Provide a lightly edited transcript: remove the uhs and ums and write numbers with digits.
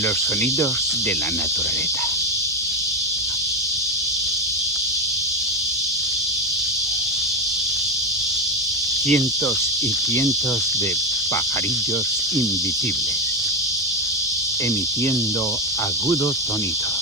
Los sonidos de la naturaleza. Cientos y cientos de pajarillos invisibles, emitiendo agudo tonito.